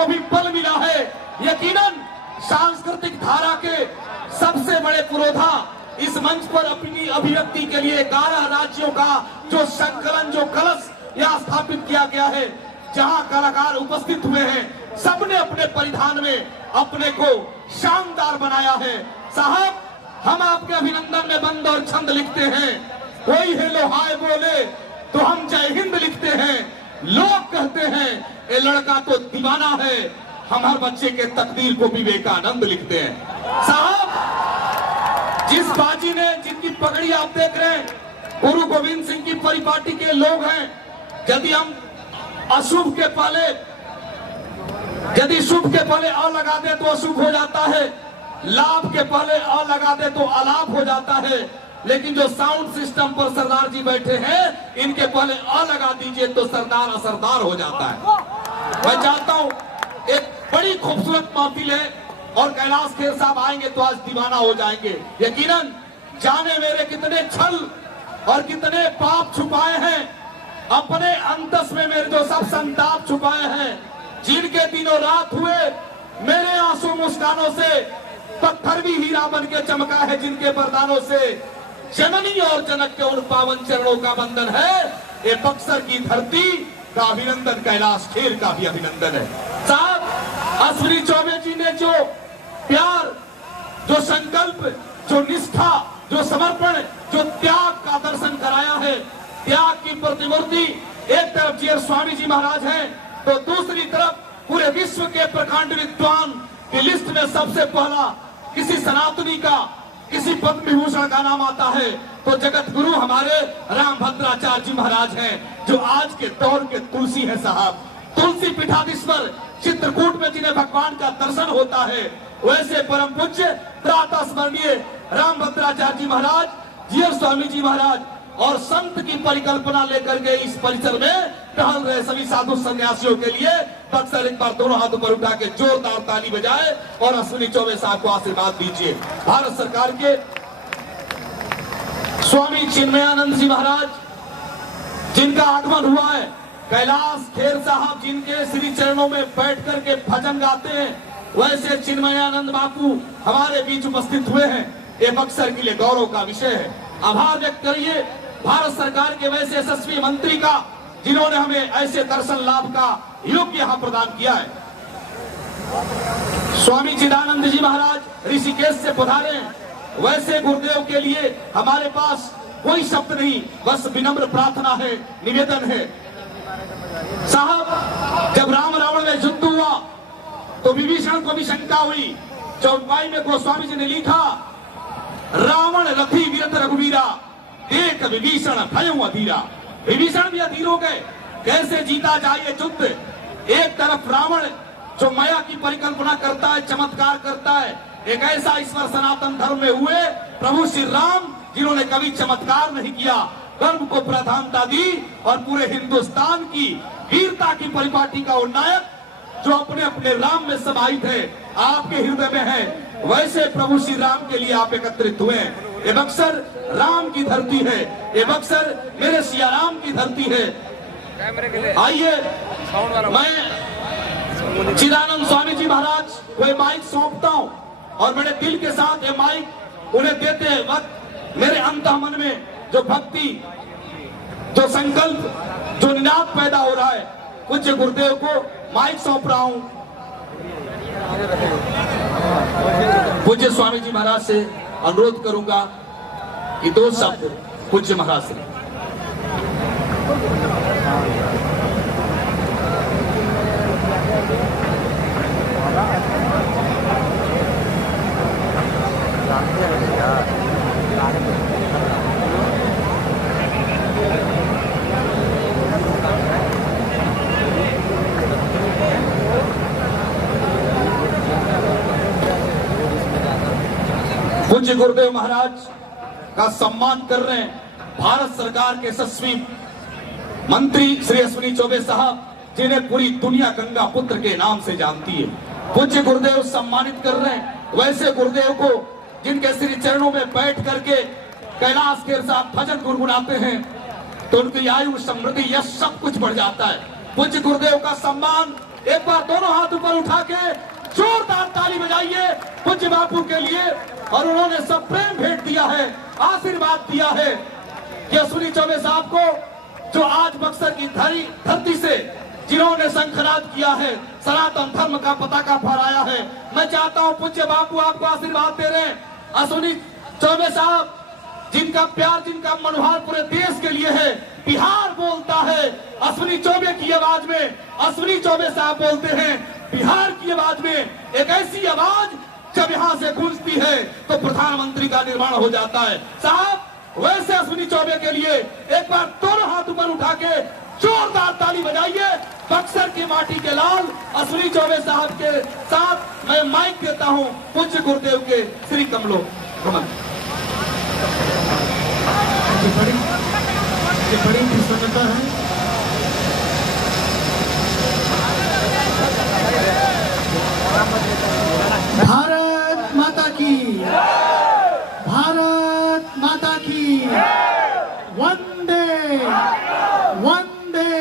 को भी बल मिला है। यकीनन सांस्कृतिक धारा के सबसे बड़े पुरोधा इस मंच पर अपनी अभिव्यक्ति के लिए 11 राज्यों का जो संकलन, जो कलश यहाँ स्थापित किया गया है, जहाँ कलाकार उपस्थित हुए हैं, सबने अपने परिधान में अपने को शानदार बनाया है। साहब, हम आपके अभिनंदन में बंद और छंद लिखते हैं। कोई हेलो हाय बोले तो हम जय हिंद लिखते हैं। लोग कहते हैं ये लड़का तो दीवाना है, हम हर बच्चे के तकदीर को विवेकानंद लिखते हैं। साहब, जिस बाजी ने, जिनकी पगड़ी आप देख रहे हैं, गुरु गोविंद सिंह की परिपाटी के लोग हैं। यदि हम अशुभ के पहले, यदि शुभ के पहले अ लगा दे तो अशुभ हो जाता है, लाभ के पहले अ लगा दे तो अलाभ हो जाता है। लेकिन जो साउंड सिस्टम पर सरदार जी बैठे हैं, इनके पहले अ लगा दीजिए तो सरदार असरदार हो जाता है। मैं चाहता हूं, एक बड़ी खूबसूरत महफिल है और कैलाश खेर साहब आएंगे तो आज दीवाना हो जाएंगे। यकीनन जाने मेरे कितने छल और कितने पाप छुपाए हैं, अपने अंतस में मेरे जो सब संताप छुपाए हैं, जिनके दिनों रात हुए मेरे आंसू मुस्कानों से, पत्थर भी हीरा बन के चमका है जिनके वरदानों से। जननी और जनक के उन पावन चरणों का बंधन है। ये बक्सर की धरती का अभिनंदन, कैलाश खेर का भी अभिनंदन है। साहब, अश्विनी चौबे जी ने जो प्यार, जो संकल्प, जो निष्ठा, जो समर्पण, जो त्याग का दर्शन कराया है, त्याग की प्रतिमूर्ति एक तरफ जीयर स्वामी जी महाराज हैं, तो दूसरी तरफ पूरे विश्व के प्रकांड विद्वान की लिस्ट में सबसे पहला किसी सनातनी का, किसी पद्म विभूषण का नाम आता है तो जगत गुरु हमारे रामभद्राचार्य जी महाराज हैं, जो आज के दौर के तुलसी है। साहब, तुलसी पीठाधीश्वर चित्रकूट में जिन्हें भगवान का दर्शन होता है, वैसे परम पूज्य प्रातः स्मरणीय रामभद्राचार्य जी महाराज, जीयर स्वामी जी महाराज और संत की परिकल्पना लेकर के इस परिसर में टहल रहे सभी साधु सन्यासियों के लिए बक्सर एक बार दोनों हाथ ऊपर उठा के जोरदार ताली बजाए और अश्विनी चौबे साहब को आशीर्वाद दीजिए। भारत सरकार के स्वामी चिन्मयानंद जी महाराज, जिनका आगमन हुआ है, कैलाश खेर साहब जिनके श्री चरणों में बैठ करके भजन गाते हैं, वैसे चिन्मयानंद बापू हमारे बीच उपस्थित हुए हैं। ये बक्सर के लिए गौरव का विषय है। आभार व्यक्त करिए भारत सरकार के वैसे यशस्वी मंत्री का, जिन्होंने हमें ऐसे दर्शन लाभ का योग यहाँ प्रदान किया है। स्वामी चिदानंद जी महाराज ऋषिकेश से पधारे हैं, वैसे गुरुदेव के लिए हमारे पास कोई शब्द नहीं, बस विनम्र प्रार्थना है, निवेदन है। साहब, जब राम रावण में युद्ध हुआ तो विभीषण को भी शंका हुई। चौपाई में गोस्वामी जी ने लिखा, रावण रथी वीरत रघुवीरा, देख विभीषण भयं अधीरा। विभीषण भी अधीर हो गए, कैसे जीता जाए युद्ध। एक तरफ रावण जो माया की परिकल्पना करता है, चमत्कार करता है, एक ऐसा ईश्वर सनातन धर्म में हुए प्रभु श्री राम, जिन्होंने कभी चमत्कार नहीं किया, कर्म को प्रधानता दी और पूरे हिंदुस्तान की वीरता की परिपाटी का नायक जो अपने अपने राम में समाहित है, आपके हृदय में है, वैसे प्रभु श्री राम के लिए आप एकत्रित हुए। ये बक्सर राम की धरती है, ये बक्सर मेरे सिया राम की धरती है। आइए, मैं चिदानंद स्वामी जी महाराज को ये माइक सौंपता हूं और बड़े दिल के साथ ये माइक उन्हें देते वक्त मेरे अंतःमन में जो भक्ति, जो संकल्प, जो निनाद पैदा हो रहा है, पूज्य गुरुदेव को माइक सौंप रहा हूं। पूज्य स्वामी जी महाराज से अनुरोध करूंगा कि दो शब्द पूज्य महाराज से। पूज्य गुरुदेव महाराज का सम्मान कर रहे हैं भारत सरकार के यशस्वी मंत्री श्री अश्विनी चौबे साहब, जिन्हें पूरी दुनिया गंगा पुत्र के नाम से जानती है। पूज्य गुरुदेव सम्मानित कर रहे हैं वैसे गुरुदेव को, जिनके श्री चरणों में बैठ करके कैलाश खेर साहब भजन गुनगुनाते हैं तो उनकी आयु, समृद्धि, यश सब कुछ बढ़ जाता है। पूज्य गुरुदेव का सम्मान एक बार दोनों हाथ ऊपर उठा के जोरदार ताली बजाइए पूज्य बापू के लिए। और उन्होंने सब प्रेम भेंट दिया है, आशीर्वाद दिया है कि अश्विनी चौबे साहब को जो आज बक्सर की धरती से जिन्होंने शंखनाद किया है, सनातन धर्म का पताका फहराया है। मैं चाहता हूं पूज्य बापू आपको आशीर्वाद दे रहे हैं। अश्विनी चौबे साहब जिनका प्यार, जिनका मनोहार पूरे देश के लिए है, बिहार बोलता है अश्विनी चौबे की आवाज में। अश्विनी चौबे साहब बोलते हैं बिहार की आवाज में। एक ऐसी आवाज जब यहां से गूंजती है तो प्रधानमंत्री का निर्माण हो जाता है। साहब वैसे अश्विनी चौबे के लिए एक बार दोनों हाथ ऊपर उठा के जोरदार ताली बजाइए। बक्सर की माटी के लाल अश्विनी चौबे साहब के साथ मैं माइक देता हूं पूज्य गुरुदेव के श्री कमलो रमन। बड़ी प्रसन्नता है भारत माता की, भारत माता की वंदे वंदे,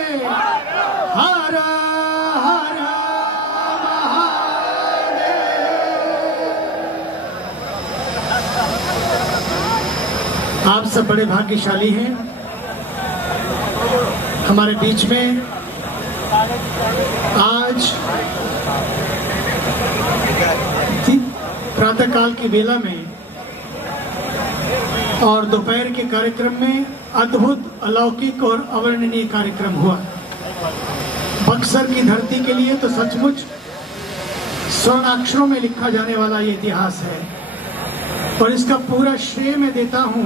हर हर महादेव। आप सब बड़े भाग्यशाली हैं। हमारे बीच में आज प्रातःकाल की बेला में और दोपहर के कार्यक्रम में अद्भुत, अलौकिक और अवर्णनीय कार्यक्रम हुआ। बक्सर की धरती के लिए तो सचमुच स्वर्णाक्षरों में लिखा जाने वाला ये इतिहास है। और इसका पूरा श्रेय मैं देता हूँ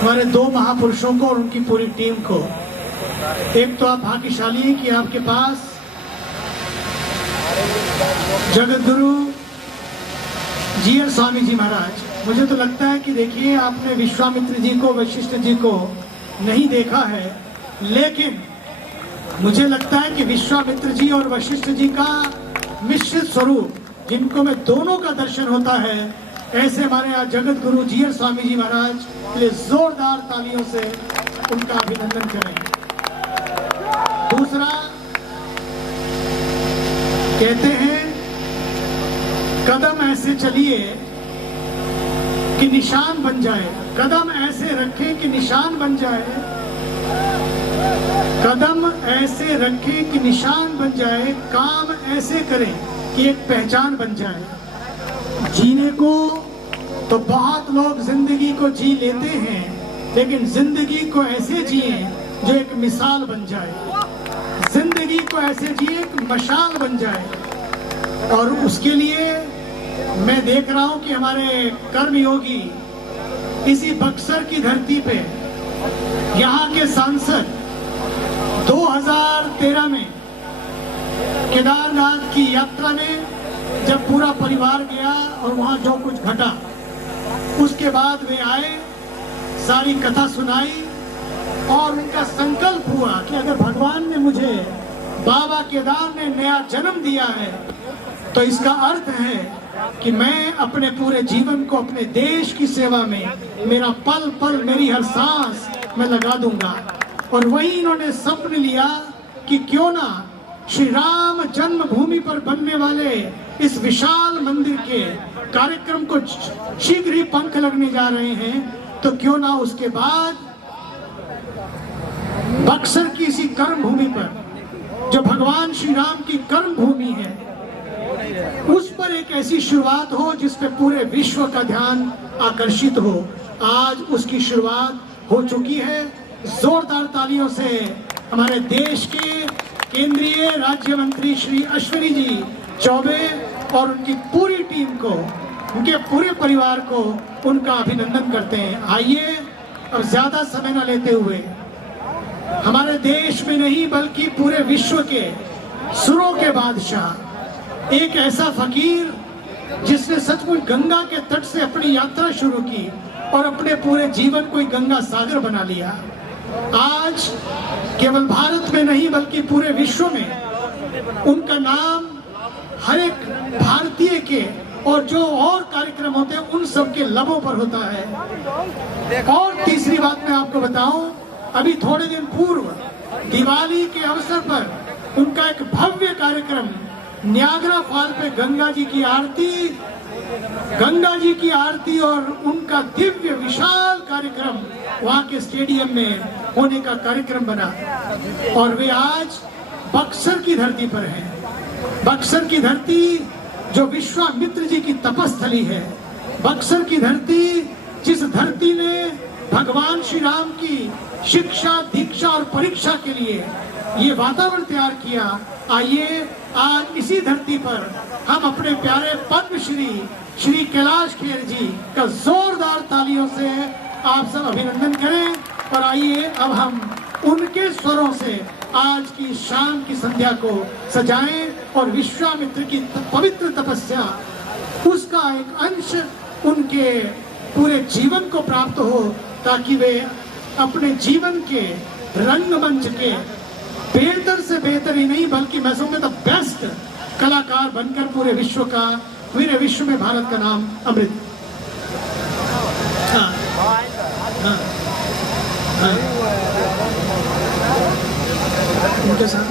हमारे दो महापुरुषों को और उनकी पूरी टीम को। एक तो आप भाग्यशाली हैं कि आपके पास जगत गुरु जीयर स्वामी जी महाराज, मुझे तो लगता है कि देखिए आपने विश्वामित्र जी को, वशिष्ठ जी को नहीं देखा है, लेकिन मुझे लगता है कि विश्वामित्र जी और वशिष्ठ जी का मिश्रित स्वरूप, जिनको में दोनों का दर्शन होता है, ऐसे हमारे आज जगत गुरु जीयर स्वामी जी महाराज के लिए जोरदार तालियों से उनका अभिनंदन करें। दूसरा, कहते हैं कदम ऐसे चलिए कि निशान बन जाए, कदम ऐसे रखें कि निशान बन जाए, कदम ऐसे रखें कि निशान बन जाए, काम ऐसे करें कि एक पहचान बन जाए। जीने को तो बहुत लोग जिंदगी को जी लेते हैं, लेकिन जिंदगी को ऐसे जिए जो एक मिसाल बन जाए, जिंदगी को ऐसे जिए एक मशाल बन जाए। और उसके लिए मैं देख रहा हूं कि हमारे कर्मयोगी इसी बक्सर की धरती पे, यहाँ के सांसद 2013 में केदारनाथ की यात्रा में जब पूरा परिवार गया और वहां जो कुछ घटा, उसके बाद वे आए, सारी कथा सुनाई और उनका संकल्प हुआ कि अगर भगवान ने मुझे, बाबा केदार ने नया जन्म दिया है, तो इसका अर्थ है कि मैं अपने पूरे जीवन को अपने देश की सेवा में, मेरा पल पल, मेरी हर सांस मैं लगा दूंगा। और वही इन्होंने स्वप्न लिया कि क्यों ना श्री राम जन्मभूमि पर बनने वाले इस विशाल मंदिर के कार्यक्रम को शीघ्र ही पंख लगने जा रहे हैं, तो क्यों ना उसके बाद बक्सर की इसी कर्म भूमि पर, जो भगवान श्री राम की कर्म भूमि है, उस पर एक ऐसी शुरुआत हो जिस पे पूरे विश्व का ध्यान आकर्षित हो। आज उसकी शुरुआत हो चुकी है। जोरदार तालियों से हमारे देश के केंद्रीय राज्य मंत्री श्री अश्विनी जी चौबे और उनकी पूरी टीम को, उनके पूरे परिवार को उनका अभिनंदन करते हैं। आइए अब ज्यादा समय न लेते हुए हमारे देश में नहीं बल्कि पूरे विश्व के सुरों के बादशाह, एक ऐसा फकीर जिसने सचमुच गंगा के तट से अपनी यात्रा शुरू की और अपने पूरे जीवन को गंगा सागर बना लिया, आज केवल भारत में नहीं बल्कि पूरे विश्व में उनका नाम हर एक भारतीय के और जो और कार्यक्रम होते हैं उन सब के लबों पर होता है। और तीसरी बात मैं आपको बताऊं, अभी थोड़े दिन पूर्व दिवाली के अवसर पर उनका एक भव्य कार्यक्रम नियाग्रा फॉल पे गंगा जी की आरती और उनका दिव्य विशाल कार्यक्रम वहां के स्टेडियम में होने का कार्यक्रम बना। और वे आज बक्सर की धरती पर हैं। बक्सर की धरती जो विश्वामित्र जी की तपस्थली है, बक्सर की धरती जिस धरती ने भगवान श्री राम की शिक्षा, दीक्षा और परीक्षा के लिए ये वातावरण तैयार किया। आइए आज इसी धरती पर हम अपने प्यारे पद्मश्री श्री कैलाश खेर जी का जोरदार तालियों से आप सब अभिनंदन करें। और आइए अब हम उनके स्वरों से आज की शाम की संध्या को सजाएं और विश्वामित्र की पवित्र तपस्या, उसका एक अंश उनके पूरे जीवन को प्राप्त हो, ताकि वे अपने जीवन के रंगमंच के बेहतर से बेहतर ही नहीं बल्कि मैं समझता बेस्ट कलाकार बनकर पूरे विश्व में भारत का नाम अमृत। हाँ, हाँ, हाँ। उनके साथ